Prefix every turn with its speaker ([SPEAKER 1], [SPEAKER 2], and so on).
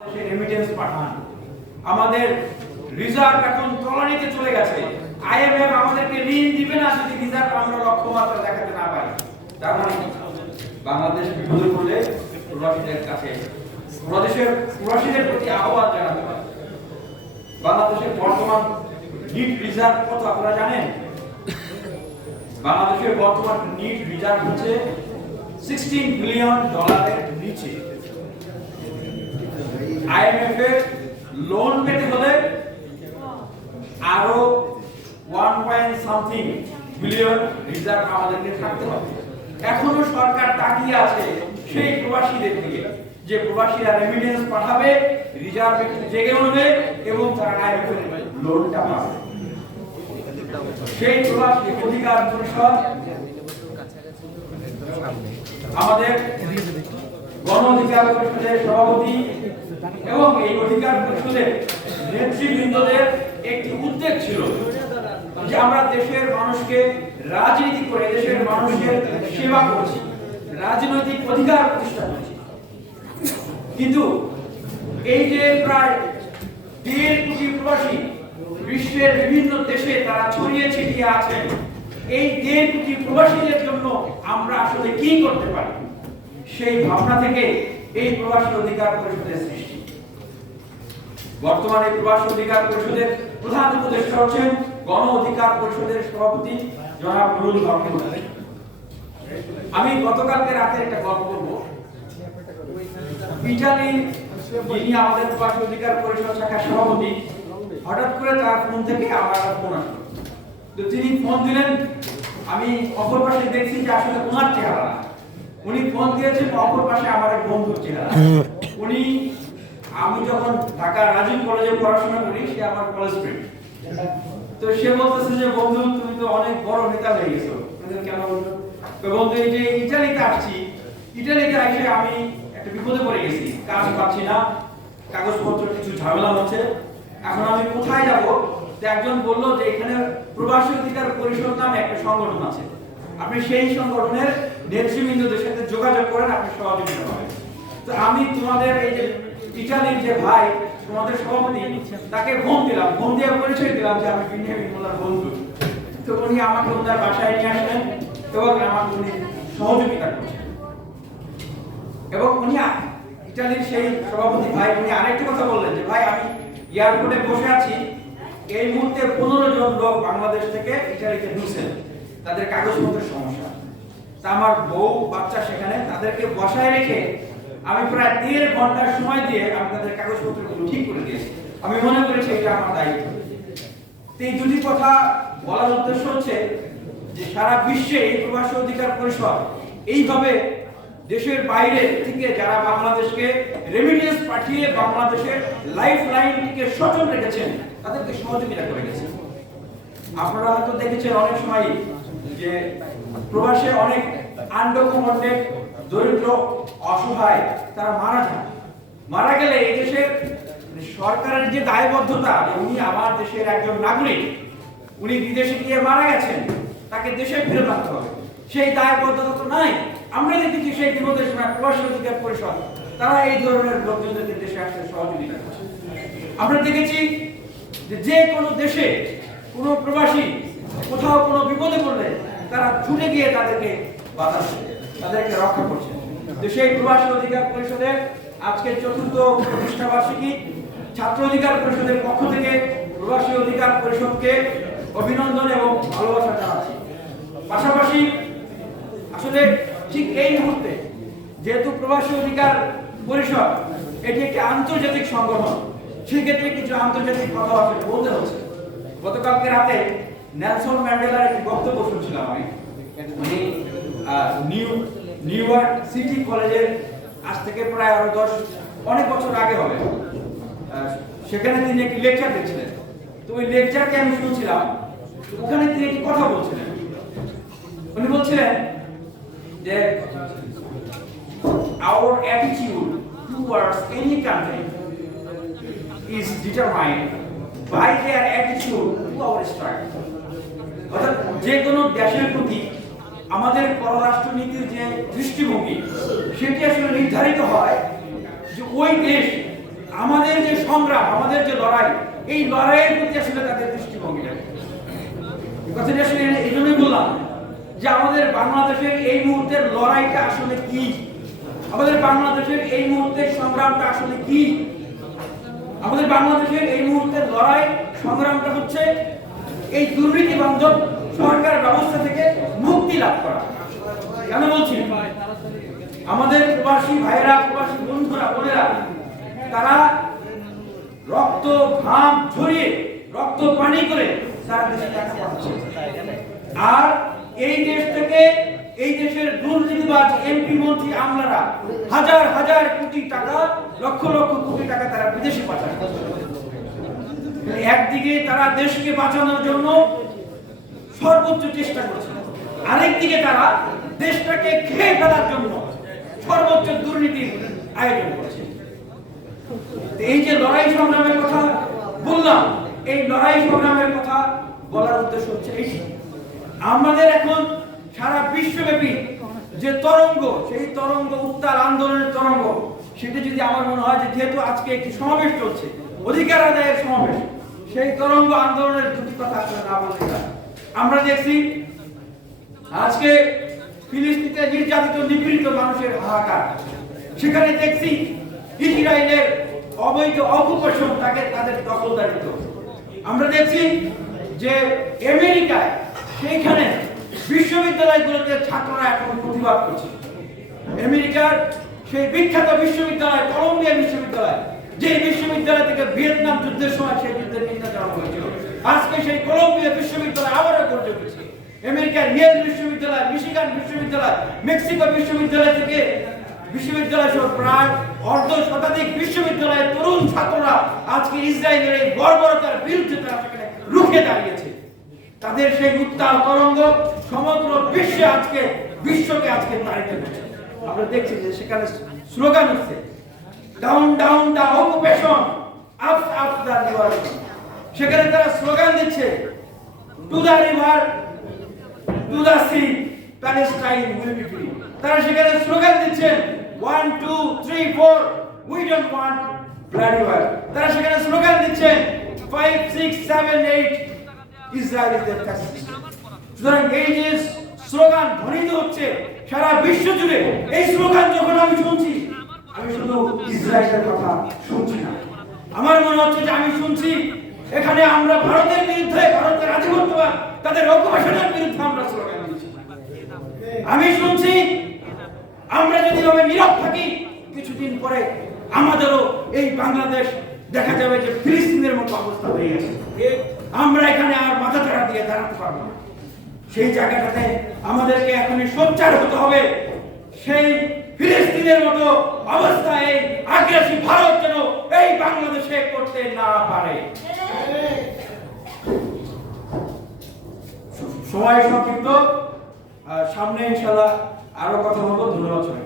[SPEAKER 1] Remittance পাঠান। আমাদের reserve এখন তলানিতে চলে গেছে। আইএমএফ আমাদেরকে ঋণ দিবে না যদি রিজার্ভ আমরা লক্ষ্যমাত্রা দেখাতে না পারি। তার মানে বাংলাদেশ বিপদে পড়লে প্রবাসীদের কাছে প্রদেশের প্রবাসীদের প্রতি আহ্বান জানাতে পারে। বাংলাদেশের বর্তমান নিট রিজার্ভ কত আপনারা জানেন? বাংলাদেশের বর্তমান নিট রিজার্ভ হচ্ছে সিক্সটিন বিলিয়ন ডলারের নিচে। আইএমএফ এর লোন পেতে হলে আরও one point something billion reserve আমাদেরকে থাকতে হবে। এখনও সরকার তাকিয়ে আছে সেই প্রবাসীদের দিকে, যে প্রবাসীরা রেমিটেন্স পাঠাবে রিজার্ভ জেগে উঠবে এবং তারা আইএমএফ এর লোনটা পাবে। সেই প্রবাসী অধিকার পরিষদ আমাদের গণ অধিকার পরিষদের সভাপতি এবং এই অধিকার পরিষদের নেতৃবৃন্দদের একটি উদ্যোগ ছিল যে আমরা দেশের মানুষকে রাজনীতি করে দেশের মানুষের সেবা করছি, রাজনৈতিক অধিকার প্রতিষ্ঠা করছি। কিন্তু এই যে প্রায় দেড় কোটি প্রবাসী বিশ্বের বিভিন্ন দেশে তারা ছড়িয়ে ছিটিয়ে আছেন, এই দেড় কোটি প্রবাসীদের জন্য আমরা আসলে কি করতে পারি? সেই ভাবনা থেকে এই প্রবাসী অধিকার পরিষদের সৃষ্টি বর্তমানে প্রবাসী অধিকার পরিষদের প্রধান উপদেষ্টা হচ্ছেন গণ অধিকার পরিষদের সভাপতি জনাব নুরুল হক আমি গতকালকে রাতে একটা গল্প করব। ইটালি, যিনি আমাদের অধিকার পরিষদ শাখার সভাপতি, হঠাৎ করে তার ফোন থেকে ফোন আসলো। তো তিনি ফোন দিলেন, আমি অপর পাশে দেখছি যে আসলে ওনার চেহারা। উনি ফোন দিয়েছেন, অপর পাশে আমার এক বন্ধুর চেহারা। উনি আমি যখন ঢাকা রাজীব কলেজে পড়াশোনা করি, সে আমার কলেজ ফ্রেন্ড তো সে বলতেছে যে, বন্ধু, তুমি তো অনেক বড় নেতা হয়ে গেছো। কেন বন্ধু বন্ধু, এই যে ইটালিতে আসছি, ইটালিতে এসে আমি একটা বিপদে পড়ে গেছি। কাজ পাচ্ছি না, কাগজপত্র কিছু ঝামেলা হচ্ছে। এখন আমি কোথায় যাব? একজন বলল যে, এখানে প্রবাসী অধিকার পরিষদ নামে একটা সংগঠন আছে। আপনি সেই সংগঠনের নেতৃবৃন্দদের সাথে যোগাযোগ করেন, আপনি সহযোগিতা পাবেন। আমি তোমাদের এই যে ইটালির যে ভাই, তোমাদের সভাপতি, তাকে ফোন দিলাম। ফোন দিয়ে পরিচয় দিলাম যে আমি বিনিয়ামিন মোল্লার বন্ধু। তো উনি আমাকে ওনার বাসায় নিয়ে আসলেন এবং আমাকে উনি সহযোগিতা করছেন। এবং উনি ইটালির সেই সভাপতি ভাই, উনি আরেকটা কথা বললেন যে, ভাই, আমি এয়ারপোর্টে বসে আছি। এই মুহূর্তে পনেরো জন লোক বাংলাদেশ থেকে ইটালিতে ঢুকছেন। তাদের কাগজপত্রের সমস্যা। তা আমার বউ, বাচ্চা সেখানে, তাদেরকে বসায় রেখে আমি প্রায় দেড় ঘণ্টার সময় দিয়ে আমি তাদের কাগজপত্রগুলো ঠিক করে দিয়েছি। আমি মনে করেছি এটা আমার দায়িত্ব। এই দুটি কথা বলার উদ্দেশ্য হচ্ছে যে সারা বিশ্বে এই প্রবাসী অধিকার পরিষদ এইভাবে দেশের বাইরে থেকে যারা বাংলাদেশকে রেমিটেন্স পাঠিয়ে বাংলাদেশের লাইফ লাইনটিকে সচল রেখেছেন, তাদেরকে সহযোগিতা করে গেছেন। আপনারা হয়তো দেখেছেন অনেক সময় যে প্রবাসে অনেক আনডকুমেন্টেড দরিদ্র অসহায় তারা মারা যান মারা গেলে এই দেশের মানে সরকারের যে দায়বদ্ধতা উনি আমার দেশের একজন নাগরিক উনি বিদেশে গিয়ে মারা গেছেন তাকে দেশে ফেরত আনতে হবে। সেই দায়বদ্ধতা তো নাই। আমরা দেখেছি সেই বিপদের সময় প্রবাসী অধিকার পরিষদ। তারা এই ধরনের লোকজনদেরকে দেশে আসতে সহযোগিতা করছে। আমরা দেখেছি যে যে কোনো দেশে কোনো প্রবাসী কোথাও কোনো বিপদে পড়লে তারা ছুটে গিয়ে তাদেরকে বাধা দিচ্ছে, তাদেরকে রক্ষা করছে। তো সেই প্রবাসী অধিকার পরিষদের আজকের চতুর্থ প্রতিষ্ঠা বার্ষিকী ছাত্র অধিকার পরিষদের পক্ষ থেকে প্রবাসী অধিকার পরিষদকে অভিনন্দন এবং ভালোবাসা জানাচ্ছি। পাশাপাশি আসলে ঠিক এই মুহূর্তে যেহেতু প্রবাসী অধিকার পরিষদ এটি একটি আন্তর্জাতিক সংগঠন সেক্ষেত্রে কিছু আন্তর্জাতিক কথা আসলে বলতে হচ্ছে। গতকালকে রাতে নেলসন ম্যান্ডেলার একটি বক্তব্য শুনছিলাম আমি। উনি আহ, নিউ নিউ ইয়র্ক সিটি কলেজের আজ থেকে প্রায় আরও দশ, অনেক বছর আগে হবে। সেখানে তিনি একটি লেকচার দিচ্ছিলেন। তো ওই লেকচারকে আমি শুনছিলাম, ওখানে তিনি একটি কথা বলছিলেন। উনি বলছিলেন যে, our attitude towards any country is determined by their attitude to our struggle. অর্থাৎ যে কোনো দেশের প্রতি আমাদের পররাষ্ট্রনীতির যে দৃষ্টিভঙ্গি, সেটি আসলে নির্ধারিত হয় যে ওই দেশ আমাদের যে সংগ্রাম, আমাদের যে লড়াই, এই লড়াইয়ের প্রতি আসলে তাদের দৃষ্টিভঙ্গিটা এই কথাটা আসলে এই জন্যই বললাম যে আমাদের বাংলাদেশের এই মুহূর্তের লড়াইটা আসলে কি? আমাদের বাংলাদেশের এই মুহূর্তের সংগ্রামটা আসলে কি? আমাদের বাংলাদেশের এই মুহূর্তের লড়াই, সংগ্রামটা হচ্ছে এই দুর্নীতি বান্ধব সরকার ব্যবস্থা থেকে মুক্তি লাভ করা। কেন বলছি? আমাদের প্রবাসী ভাইয়েরা, প্রবাসী বন্ধুরা, বোনেরা, তারা রক্ত, ঘাম ঝরিয়ে, রক্ত পানি করে সারা দেশে আর এই দেশ থেকে, এই দেশের দুর্নীতিবাজ এমপি মন্ত্রী আমলারা হাজার হাজার কোটি টাকা, লক্ষ লক্ষ কোটি টাকা তারা বিদেশে পাঠায় একদিকে তারা দেশকে বাঁচানোর জন্য সর্বোচ্চ চেষ্টা করছে আরেকদিকে তারা দেশটাকে খেয়ে ফেলার জন্য সর্বোচ্চ দুর্নীতির আয়োজন করছে এই যে লড়াই সংগ্রামের কথা বললাম, এই লড়াই সংগ্রামের কথা বলার উদ্দেশ্য হচ্ছে এই আমাদের এখন সারা বিশ্বব্যাপী যে তরঙ্গ, সেই তরঙ্গ উত্তাল আন্দোলনের তরঙ্গ, সেটা যদি আমার মনে হয় যে যেহেতু আজকে একটি সমাবেশ চলছে, অধিকার আদায়ের সমাবেশ, সেই তরঙ্গ আন্দোলনের দুটি কথা আসলে না বলতে। আমরা দেখছি আজকে ফিলিস্তিনে নির্যাতিত, নিপীড়িত মানুষের হাহাকার। সেখানে দেখছি ইসরায়েলের অবৈধ অকুপেশন তাকে তাদের দখলদারিত্ব আমরা দেখছি যে আমেরিকায় সেইখানে বিশ্ববিদ্যালয়গুলোতে ছাত্ররা এখন প্রতিবাদ করছে। আমেরিকার সেই বিখ্যাত বিশ্ববিদ্যালয়, কলম্বিয়া বিশ্ববিদ্যালয় যে বিশ্ববিদ্যালয় থেকে ভিয়েতনাম যুদ্ধের সময় সেই যুদ্ধের নিন্দা জানানো হয়েছিল। আজকে সেই কলম্বিয়া বিশ্ববিদ্যালয় আবারও গর্জে উঠেছে। আমেরিকার ইয়েল বিশ্ববিদ্যালয়, মিশিগান বিশ্ববিদ্যালয়, মেক্সিকো বিশ্ববিদ্যালয় থেকে বিশ্ববিদ্যালয় সহ প্রায় অর্ধ শতাধিক বিশ্ববিদ্যালয়ের তরুণ ছাত্ররা আজকে ইসরায়েলের এই বর্বরতার বিরুদ্ধে তারা সেখানে রুখে দাঁড়িয়েছে। তাদের সেই উত্তাল তরঙ্গ সমগ্র বিশ্বে আজকে, বিশ্বকে আজকে তাড়িত করছে। আমরা দেখছি যে সেখানে স্লোগান হচ্ছে down down the occupation up up the সেখানে তারা স্লোগান দিচ্ছে to the river to the sea Palestine will be free তারা সেখানে slogan one two three four we don't want bloody war তারা সেখানে slogan five six seven eight সুতরাং এই যে স্লোগান ধ্বনিত হচ্ছে, সারা বিশ্ব জুড়ে এই স্লোগান যখন আমি শুনছি, আমি শুধু ইসরায়েলের কথা শুনছি না। আমার মনে হচ্ছে যে আমি শুনছি এখানে আমরা ভারতের বিরুদ্ধে, ভারতের আধিপত্যবাদ, তাদের অকুপেশনের বিরুদ্ধে আমরা স্লোগান দিচ্ছি। আমি শুনছি, আমরা যদি ভাবে নীরব থাকি, কিছুদিন পরে আমাদেরও এই বাংলাদেশ দেখা যাবে যে ফিলিস্তিনের মতো অবস্থা হয়ে গেছে। আমরা এখানে আর মাথা চাড়া দিয়ে দাঁড়াতে পারব না। সেই জায়গাটাতে আমাদেরকে এখনই সোচ্চার হতে হবে। সেই ফিলিস্তিনের মতো অবস্থায় আগ্রাসী ভারত যেন এই বাংলাদেশে করতে না পারে। সময় সংক্ষিপ্ত সামনে ইনশাল্লাহ আরও কথা বলব ধন্যবাদ সবাইকে।